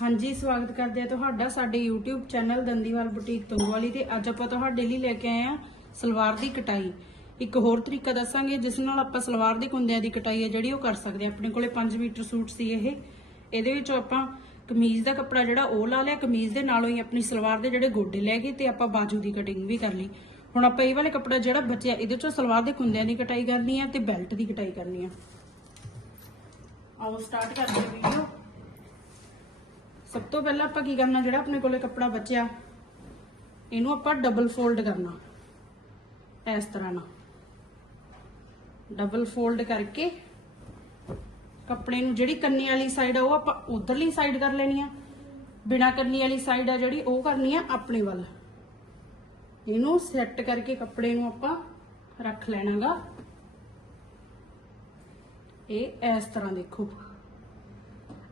ਹਾਂਜੀ, ਸਵਾਗਤ ਕਰਦੇ ਆ ਤੁਹਾਡਾ ਸਾਡੇ YouTube channel Dandiwal boutique Tungwali ਤੇ ਅੱਜ ਆਪਾਂ ਤੁਹਾਡੇ ਲਈ ਲੈ ਕੇ ਆਏ ਆ ਸਲਵਾਰ ਦੀ ਕਟਾਈ। ਇੱਕ ਹੋਰ ਤਰੀਕਾ ਦੱਸਾਂਗੇ, ਜਿਸ ਨਾਲ ਆਪਾਂ ਸਲਵਾਰ ਦੇ ਕੁੰਦਿਆਂ ਦੀ ਕਟਾਈ ਹੈ ਜਿਹੜੀ ਉਹ ਕਰ ਸਕਦੇ ਆ ਆਪਣੇ ਕੋਲੇ 5 ਮੀਟਰ ਸੂਟ ਸੀ ਇਹ। ਇਹਦੇ ਵਿੱਚ ਆਪਾਂ ਕਮੀਜ਼ ਦਾ ਕੱਪੜਾ ਜਿਹੜਾ ਉਹ ਲਾ ਲਿਆ, ਕਮੀਜ਼ ਦੇ ਨਾਲੋਂ ਹੀ ਆਪਣੀ ਸਲਵਾਰ ਦੇ ਜਿਹੜੇ ਗੋਡੇ ਲੈ ਗਏ ਤੇ ਆਪਾਂ ਬਾਜੂ ਦੀ ਕਟਿੰਗ ਵੀ ਕਰ ਲਈ। ਹੁਣ ਆਪਾਂ ਇਹ ਵਾਲੇ ਕੱਪੜਾ ਜਿਹੜਾ ਬਚਿਆ, ਇਹਦੇ ਚੋਂ ਸਲਵਾਰ ਦੇ ਕੁੰਦਿਆਂ ਦੀ ਕਟਾਈ ਕਰਨੀ ਆ ਤੇ ਬੈਲਟ ਦੀ ਕਟਾਈ ਕਰਨੀ ਆ ਆਓ ਸਟਾਰਟ ਕਰਦੇ ਹਾਂ ਵੀਡੀਓ ਸਭ ਤੋਂ ਪਹਿਲਾਂ ਆਪਾਂ ਕੀ ਕਰਨਾ, ਜਿਹੜਾ ਆਪਣੇ ਕੋਲੇ ਕੱਪੜਾ ਬਚਿਆ, ਇਹਨੂੰ ਆਪਾਂ ਡਬਲ ਫੋਲਡ ਕਰਨਾ, ਇਸ ਤਰ੍ਹਾਂ ਨਾਲ। ਡਬਲ ਫੋਲਡ ਕਰਕੇ ਕੱਪੜੇ ਨੂੰ ਜਿਹੜੀ ਕੰਨੀ ਵਾਲੀ ਸਾਈਡ ਆ, ਉਹ ਆਪਾਂ ਉਧਰਲੀ ਸਾਈਡ ਕਰ ਲੈਣੀ ਆ। ਬਿਨਾ ਕੰਨੀ ਵਾਲੀ ਸਾਈਡ ਆ ਜਿਹੜੀ, ਉਹ ਕਰਨੀ ਆ ਆਪਣੇ ਵੱਲ। ਇਹਨੂੰ ਸੈੱਟ ਕਰਕੇ ਕੱਪੜੇ ਨੂੰ ਆਪਾਂ ਰੱਖ ਲੈਣਾਗਾ। ਇਹ ਇਸ ਤਰ੍ਹਾਂ ਦੇਖੋ।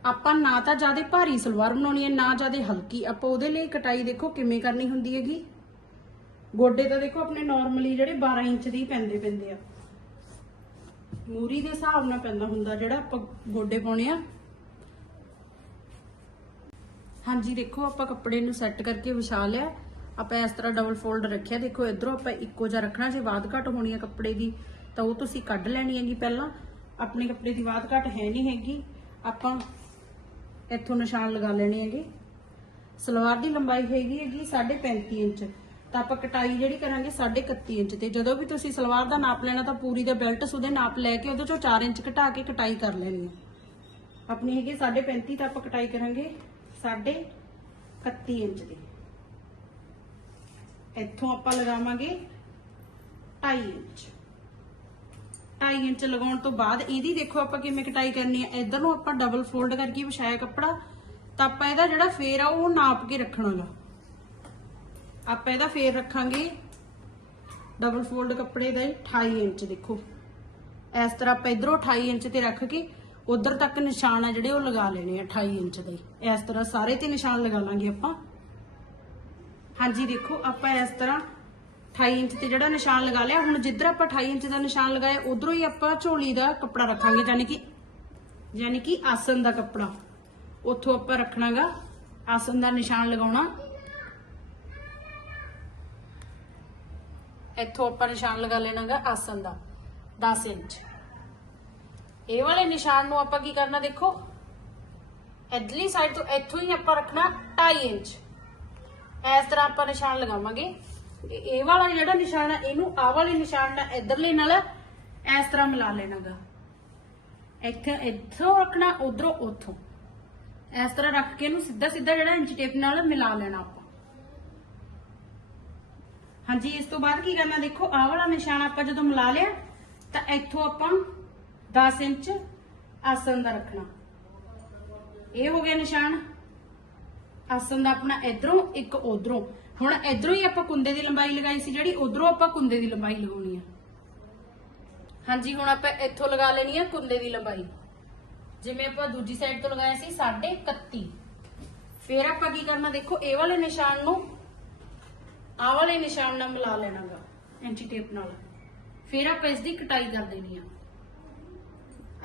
ਆਪਾਂ ਨਾ ਤਾਂ ਜ਼ਿਆਦਾ ਭਾਰੀ ਸਲਵਾਰ ਬਣਾਉਣੀ ਹੈ, ਨਾ ਜ਼ਿਆਦਾ ਹਲਕੀ। ਆਪਾਂ ਉਹਦੇ ਲਈ ਕਟਾਈ ਦੇਖੋ ਕਿਵੇਂ ਕਰਨੀ ਹੁੰਦੀ ਹੈਗੀ। ਗੋਡੇ ਤਾਂ ਦੇਖੋ ਆਪਣੇ ਨਾਰਮਲੀ ਜਿਹੜੇ 12 ਇੰਚ ਦੀ ਪੈਂਦੇ ਪੈਂਦੇ ਆ। ਮੂਰੀ ਦੇ ਹਿਸਾਬ ਨਾਲ ਪੈਂਦਾ ਹੁੰਦਾ ਜਿਹੜਾ ਆਪਾਂ ਗੋਡੇ ਪਾਉਣੇ ਆ। ਹਾਂਜੀ, ਦੇਖੋ ਆਪਾਂ ਕੱਪੜੇ ਨੂੰ ਸੈੱਟ ਕਰਕੇ ਵਿਛਾ ਲਿਆ। ਆਪਾਂ ਇਸ ਤਰ੍ਹਾਂ ਡਬਲ ਫੋਲਡ ਰੱਖਿਆ। ਦੇਖੋ ਇਧਰੋਂ ਆਪਾਂ ਇੱਕੋ ਜਿਹਾ ਰੱਖਣਾ, ਜੇ ਬਾਦ ਘਟ ਹੋਣੀ ਹੈ ਕੱਪੜੇ ਦੀ, ਤਾਂ ਉਹ ਤੁਸੀਂ ਕੱਢ ਲੈਣੀ ਹੈਗੀ ਪਹਿਲਾਂ। ਆਪਣੇ ਕੱਪੜੇ ਦੀ ਬਾਦ ਘਟ ਹੈ ਨਹੀਂ ਹੈਗੀ। ਆਪਾਂ ਇੱਥੋਂ ਨਿਸ਼ਾਨ ਲਗਾ ਲੈਣੇ ਹੈਗੇ। ਸਲਵਾਰ ਦੀ ਲੰਬਾਈ ਹੈਗੀ ਹੈਗੀ 35 ਇੰਚ। ਤਾਂ ਆਪਾਂ ਕਟਾਈ ਜਿਹੜੀ ਕਰਾਂਗੇ 31 ਇੰਚ ਤੇ। ਜਦੋਂ ਵੀ ਤੁਸੀਂ ਸਲਵਾਰ ਦਾ ਨਾਪ ਲੈਣਾ ਤਾਂ ਪੂਰੀ ਦਾ ਬੈਲਟ ਸੁਦੇ ਨਾਪ ਲੈ ਕੇ ਉਹਦੇ ਚੋਂ 4 ਇੰਚ ਘਟਾ ਕੇ ਕਟਾਈ ਕਰ ਲੈਣੀ ਹੈ। ਆਪਣੀ ਹੈਗੀ 35 ਤਾਂ ਆਪਾਂ ਕਟਾਈ ਕਰਾਂਗੇ 31 ਇੰਚ ਦੀ। ਇੱਥੋਂ ਆਪਾਂ ਲਗਾਵਾਂਗੇ 2.5 ਇੰਚ। 2.5 ਇੰਚ ਲਗਾਉਣ ਤੋਂ ਬਾਅਦ ਇਹਦੀ ਦੇਖੋ ਆਪਾਂ ਕਿਵੇਂ ਕਟਾਈ ਕਰਨੀ ਹੈ। ਇਧਰ ਨੂੰ ਆਪਾਂ ਡਬਲ ਫੋਲਡ ਕਰਕੇ ਵਿਛਾਇਆ ਕੱਪੜਾ, ਤਾਂ ਆਪਾਂ ਇਹਦਾ ਜਿਹੜਾ ਫੇਰ ਆ ਉਹ ਨਾਪ ਕੇ ਰੱਖਣਾਗਾ ਆਪਾਂ ਇਹਦਾ ਫੇਰ ਰੱਖਾਂਗੇ ਡਬਲ ਫੋਲਡ ਕੱਪੜੇ ਦਾ 28 ਇੰਚ, ਦੇਖੋ। ਇਸ ਤਰ੍ਹਾਂ ਆਪਾਂ ਇਧਰੋਂ 28 ਇੰਚ ਤੇ ਰੱਖ ਕੇ ਉਧਰ ਤੱਕ ਨਿਸ਼ਾਨ ਆ ਜਿਹੜੇ ਉਹ ਲਗਾ ਲੈਣੇ ਆ 28 ਇੰਚ ਦੇ। ਇਸ ਤਰ੍ਹਾਂ ਸਾਰੇ ਤੇ ਨਿਸ਼ਾਨ ਲਗਾ ਲਾਂਗੇ ਆਪਾਂ। ਹਾਂਜੀ, ਦੇਖੋ ਆਪਾਂ ਇਸ ਤਰ੍ਹਾਂ 28 ਇੰਚ ਤੇ ਜਿਹੜਾ ਨਿਸ਼ਾਨ ਲਗਾ ਲਿਆ, ਹੁਣ ਜਿੱਧਰ ਆਪਾਂ 28 ਇੰਚ ਦਾ ਨਿਸ਼ਾਨ ਲਗਾਇਆ, ਉਧਰੋਂ ਹੀ ਆਪਾਂ ਝੋਲੀ ਦਾ ਕੱਪੜਾ ਰੱਖਾਂਗੇ, ਯਾਨੀ ਕਿ ਯਾਨੀ ਕਿ ਆਸਨ ਦਾ ਕੱਪੜਾ। ਉੱਥੋਂ ਆਪਾਂ ਰੱਖਣਾਗਾ ਆਸਨ ਦਾ ਨਿਸ਼ਾਨ ਲਗਾਉਣਾ। ਇੱਥੋਂ ਆਪਾਂ ਨਿਸ਼ਾਨ ਲਗਾ ਲੈਣਾਗਾ ਆਸਨ ਦਾ 10 ਇੰਚ। ਇਹ ਵਾਲੇ ਨਿਸ਼ਾਨ ਨੂੰ ਆਪਾਂ ਕੀ ਕਰਨਾ ਦੇਖੋ? ਇਧਰਲੀ ਸਾਈਡ ਤੋਂ ਇੱਥੋਂ ਹੀ ਆਪਾਂ ਰੱਖਣਾ 2.5 ਇੰਚ। ਇਸ ਤਰ੍ਹਾਂ ਆਪਾਂ ਨਿਸ਼ਾਨ ਲਗਾਵਾਂਗੇ। ਇਹ ਇਹ ਵਾਲਾ ਜਿਹੜਾ ਨਿਸ਼ਾਨ ਹੈ ਇਹਨੂੰ ਆਹ ਵਾਲੇ ਨਿਸ਼ਾਨ ਨਾਲ ਇਧਰਲੇ ਨਾਲ ਇਸ ਤਰ੍ਹਾਂ ਮਿਲਾ ਲੈਣਾਗਾ। ਇੱਥੇ ਇੱਥੋਂ ਰੱਖਣਾ, ਉਧਰੋਂ ਉੱਥੋਂ। ਇਸ ਤਰ੍ਹਾਂ ਰੱਖ ਕੇ ਇਹਨੂੰ ਸਿੱਧਾ ਸਿੱਧਾ ਜਿਹੜਾ ਇੰਚ ਟੇਪ ਨਾਲ ਮਿਲਾ ਲੈਣਾ ਆਪਾਂ। ਹਾਂਜੀ, ਇਸ ਤੋਂ ਬਾਅਦ ਕੀ ਕਰਨਾ ਦੇਖੋ, ਆਹ ਵਾਲਾ ਨਿਸ਼ਾਨ ਆਪਾਂ ਜਦੋਂ ਮਿਲਾ ਲਿਆ, ਤਾਂ ਇੱਥੋਂ ਆਪਾਂ 10 ਇੰਚ ਆਸਨ ਦਾ ਰੱਖਣਾ। ਇਹ ਹੋ ਗਿਆ ਨਿਸ਼ਾਨ। ਆਸਨ ਦਾ ਆਪਣਾ ਇਧਰੋਂ, ਇੱਕ ਉਧਰੋਂ। ਹੁਣ ਇਧਰੋਂ ਹੀ ਆਪਾਂ ਕੁੰਦੇ ਦੀ ਲੰਬਾਈ ਲਗਾਈ ਸੀ ਜਿਹੜੀ, ਉਧਰੋਂ ਆਪਾਂ ਕੁੰਦੇ ਦੀ ਲੰਬਾਈ ਲਗਾਉਣੀ ਆ। ਹਾਂਜੀ, ਹੁਣ ਆਪਾਂ ਇੱਥੋਂ ਲਗਾ ਲੈਣੀ ਆ ਕੁੰਦੇ ਦੀ ਲੰਬਾਈ। ਜਿਵੇਂ ਆਪਾਂ ਦੂਜੀ ਸਾਈਡ ਤੋਂ ਲਗਾਇਆ ਸੀ 31 ਫਿਰ ਆਪਾਂ ਕੀ ਕਰਨਾ, ਦੇਖੋ, ਇਹ ਵਾਲੇ ਨਿਸ਼ਾਨ ਨੂੰ, ਆਹ ਵਾਲੇ ਨਿਸ਼ਾਨ ਨਾਲ ਮਿਲਾ ਲੈਣਾਗਾ, ਇੰਚੀ ਟੇਪ ਨਾਲ। ਫਿਰ ਆਪਾਂ ਇਸ ਦੀ ਕਟਾਈ ਕਰ ਦੇਣੀ ਆ।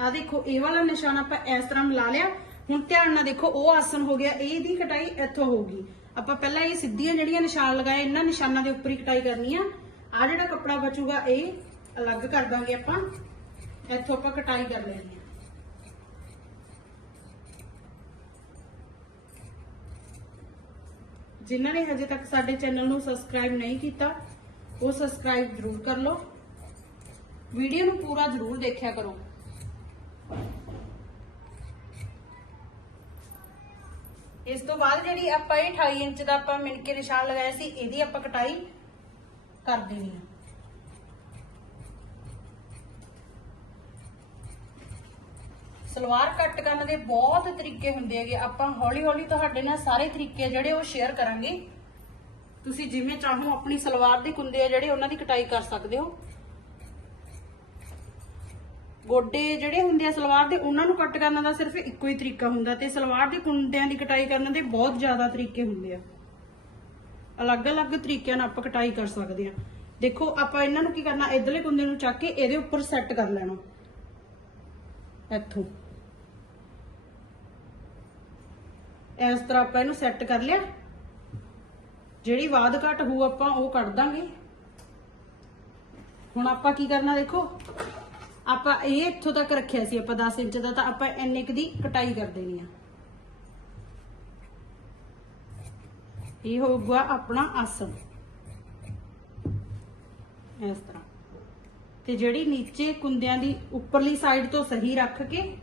ਆ ਦੇਖੋ, ਇਹ ਵਾਲਾ ਨਿਸ਼ਾਨ ਆਪਾਂ ਇਸ ਤਰ੍ਹਾਂ ਮਿਲਾ ਲਿਆ ਹੁਣ ਧਿਆਨ ਨਾਲ ਦੇਖੋ, ਉਹ ਆਸਨ ਹੋ ਗਿਆ ਇਹਦੀ ਕਟਾਈ ਇੱਥੋਂ ਹੋਊਗੀ। ਆਪਾਂ ਪਹਿਲਾਂ ਇਹ ਸਿੱਧੀਆਂ ਜਿਹੜੀਆਂ ਨਿਸ਼ਾਨ ਲਗਾਏ, ਇਹਨਾਂ ਨਿਸ਼ਾਨਾਂ ਦੇ ਉੱਪਰ ਹੀ ਕਟਾਈ ਕਰਨੀ ਆ। ਆ ਜਿਹੜਾ ਕੱਪੜਾ ਬਚੂਗਾ, ਇਹ ਅਲੱਗ ਕਰ ਦਾਂਗੇ ਆਪਾਂ। ਇੱਥੋਂ ਆਪਾਂ ਕਟਾਈ ਕਰ ਲੈਣੀ ਆ ਜਿਨ੍ਹਾਂ ਨੇ ਹਜੇ ਤੱਕ ਸਾਡੇ ਚੈਨਲ ਨੂੰ ਸਬਸਕ੍ਰਾਈਬ ਨਹੀਂ ਕੀਤਾ, ਉਹ ਸਬਸਕ੍ਰਾਈਬ ਜ਼ਰੂਰ ਕਰ ਲਓ। ਵੀਡੀਓ ਨੂੰ ਪੂਰਾ ਜ਼ਰੂਰ ਦੇਖਿਆ ਕਰੋ। ਇਸ ਤੋਂ ਬਾਅਦ ਜਿਹੜੀ ਆਪਾਂ ਇਹ 28 ਇੰਚ ਦਾ ਆਪਾਂ ਮਿਣ ਕੇ ਨਿਸ਼ਾਨ ਲਗਾਇਆ ਸੀ, ਇਹਦੀ ਆਪਾਂ ਕਟਾਈ ਕਰ ਦੇਣੀ ਆ। ਸਲਵਾਰ ਕੱਟ ਕਰਨ ਦੇ ਬਹੁਤ ਤਰੀਕੇ ਹੁੰਦੇ ਹੈਗੇ। ਆਪਾਂ ਹੌਲੀ ਹੌਲੀ ਤੁਹਾਡੇ ਨਾਲ ਸਾਰੇ ਤਰੀਕੇ ਜਿਹੜੇ ਉਹ ਸ਼ੇਅਰ ਕਰਾਂਗੇ। ਤੁਸੀਂ ਜਿਵੇਂ ਚਾਹੋ ਆਪਣੀ ਸਲਵਾਰ ਦੇ ਕੁੰਦੇ ਆ ਜਿਹੜੇ, ਉਹਨਾਂ ਦੀ ਕਟਾਈ ਕਰ ਸਕਦੇ ਹੋ। ਗੋਡੇ ਜਿਹੜੇ ਹੁੰਦੇ ਆ ਸਲਵਾਰ ਦੇ, ਉਹਨਾਂ ਨੂੰ ਕੱਟ ਕਰਨ ਦਾ ਸਿਰਫ ਇੱਕੋ ਹੀ ਤਰੀਕਾ ਹੁੰਦਾ ਤੇ ਸਲਵਾਰ ਦੇ ਕੁੰਡਿਆਂ ਦੀ ਕਟਾਈ ਕਰਨ ਦੇ ਬਹੁਤ ਜ਼ਿਆਦਾ ਤਰੀਕੇ ਹੁੰਦੇ ਆ। ਅਲੱਗ-ਅਲੱਗ ਤਰੀਕਿਆਂ ਨਾਲ ਆਪਾਂ ਕਟਾਈ ਕਰ ਸਕਦੇ ਆ। ਦੇਖੋ, ਆਪਾਂ ਇਹਨਾਂ ਨੂੰ ਕੀ ਕਰਨਾ, ਇਧਰਲੇ ਕੁੰਦੇ ਨੂੰ ਚੱਕ ਕੇ ਇਹਦੇ ਉੱਪਰ ਸੈੱਟ ਕਰ ਲੈਣਾ। ਇੱਥੋਂ। ਇਸ ਤਰ੍ਹਾਂ ਆਪਾਂ ਇਹਨੂੰ ਸੈੱਟ ਕਰ ਲਿਆ। ਜਿਹੜੀ ਵਾਧ ਘਟ ਹੋਊ ਆਪਾਂ ਉਹ ਕੱਢ ਦਾਂਗੇ। ਹੁਣ ਆਪਾਂ ਕੀ ਕਰਨਾ ਦੇਖੋ ਆਪਾਂ ਇਹ ਇੱਥੋਂ ਤੱਕ ਰੱਖਿਆ ਸੀ ਆਪਾਂ 10 ਇੰਚ ਦਾ, ਤਾਂ ਆਪਾਂ ਇੰਨੇ ਕੁ ਦੀ ਕਟਾਈ ਕਰ ਦੇਣੀ ਆ। ਇਹ ਹੋਊਗਾ ਆਪਣਾ ਆਸਣ। ਇਸ ਤਰ੍ਹਾਂ। ਤੇ ਜਿਹੜੀ ਨੀਚੇ ਕੁੰਦਿਆਂ ਦੀ ਉੱਪਰਲੀ ਸਾਈਡ ਤੋਂ ਸਹੀ ਰੱਖ ਕੇ,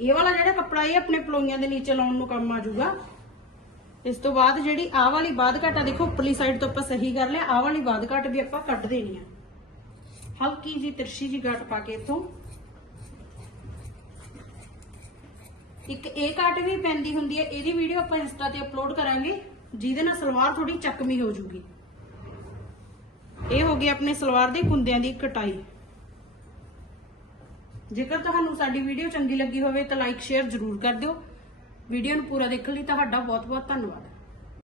ਇਹ ਵਾਲਾ ਜਿਹੜਾ ਕੱਪੜਾ ਇਹ ਆਪਣੇ ਪਲੋਈਆਂ ਦੇ ਨੀਚੇ ਲਾਉਣ ਨੂੰ ਕੰਮ ਆ ਜਾਊਗਾ। ਇਸ ਤੋਂ ਬਾਅਦ ਜਿਹੜੀ ਆਹ ਵਾਲੀ ਬਾਦ ਘਾਟਾ, ਦੇਖੋ, ਉੱਪਰਲੀ ਸਾਈਡ ਤੋਂ ਆਪਾਂ ਸਹੀ ਕਰ ਲਿਆ, ਆਹ ਵਾਲੀ ਬਾਦ ਘਾਟ ਵੀ ਆਪਾਂ ਕੱਟ ਦੇਣੀ ਆ। ਹਲਕੀ ਜੀ ਤਿਰਛੀ ਜੀ ਘਟ ਪਾ ਕੇ ਇਥੋਂ। ਇੱਕ ਇਹ ਕੱਟ ਵੀ ਪੈਂਦੀ ਹੁੰਦੀ ਹੈ, ਇਹਦੀ ਵੀਡੀਓ ਆਪਾਂ ਇੰਸਟਾ ਤੇ ਅਪਲੋਡ ਕਰਾਂਗੇ, ਜਿਹਦੇ ਨਾਲ ਸਲਵਾਰ ਥੋੜੀ ਚੱਕਮੀ ਹੋ ਜੂਗੀ। ਇਹ ਹੋ ਗਈ ਆਪਣੇ ਸਲਵਾਰ ਦੇ ਕੁੰਦਿਆਂ ਦੀ ਕਟਾਈ। ਜੇਕਰ ਤੁਹਾਨੂੰ ਸਾਡੀ ਵੀਡੀਓ ਚੰਗੀ ਲੱਗੀ ਹੋਵੇ ਤਾਂ ਲਾਈਕ ਸ਼ੇਅਰ ਜ਼ਰੂਰ ਕਰ ਦਿਓ। ਵੀਡੀਓ ਨੂੰ ਪੂਰਾ ਦੇਖਣ ਲਈ ਤੁਹਾਡਾ ਬਹੁਤ ਬਹੁਤ ਧੰਨਵਾਦ।